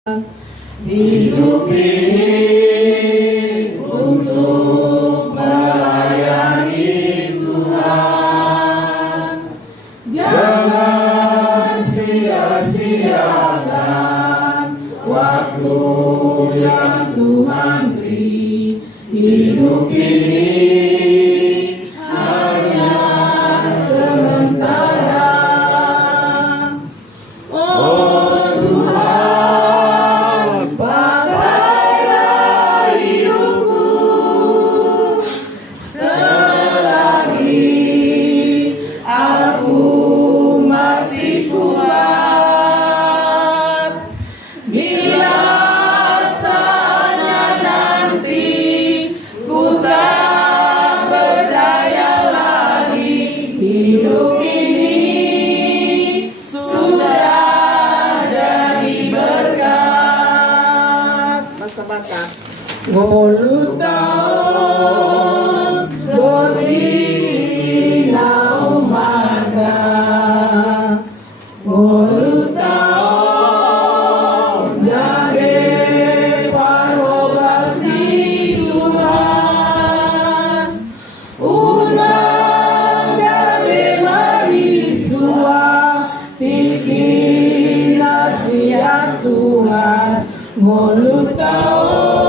Hidup ini untuk melayani Tuhan. Jangan sia-siakan waktu yang Tuhan beri. Hidup ini hanya sementara. Oh Tuhan, pakailah hidupku selagi aku masih kuat. Bila saatnya nanti ku tak berdaya lagi, hidup ini sudah jadi berkat. Masa baka. Ngolu taon dodi na umaga, ngolu taon gabe parobas ni Tuhan, unang gabe marisua tikilas siya Tuhan, ngolu taon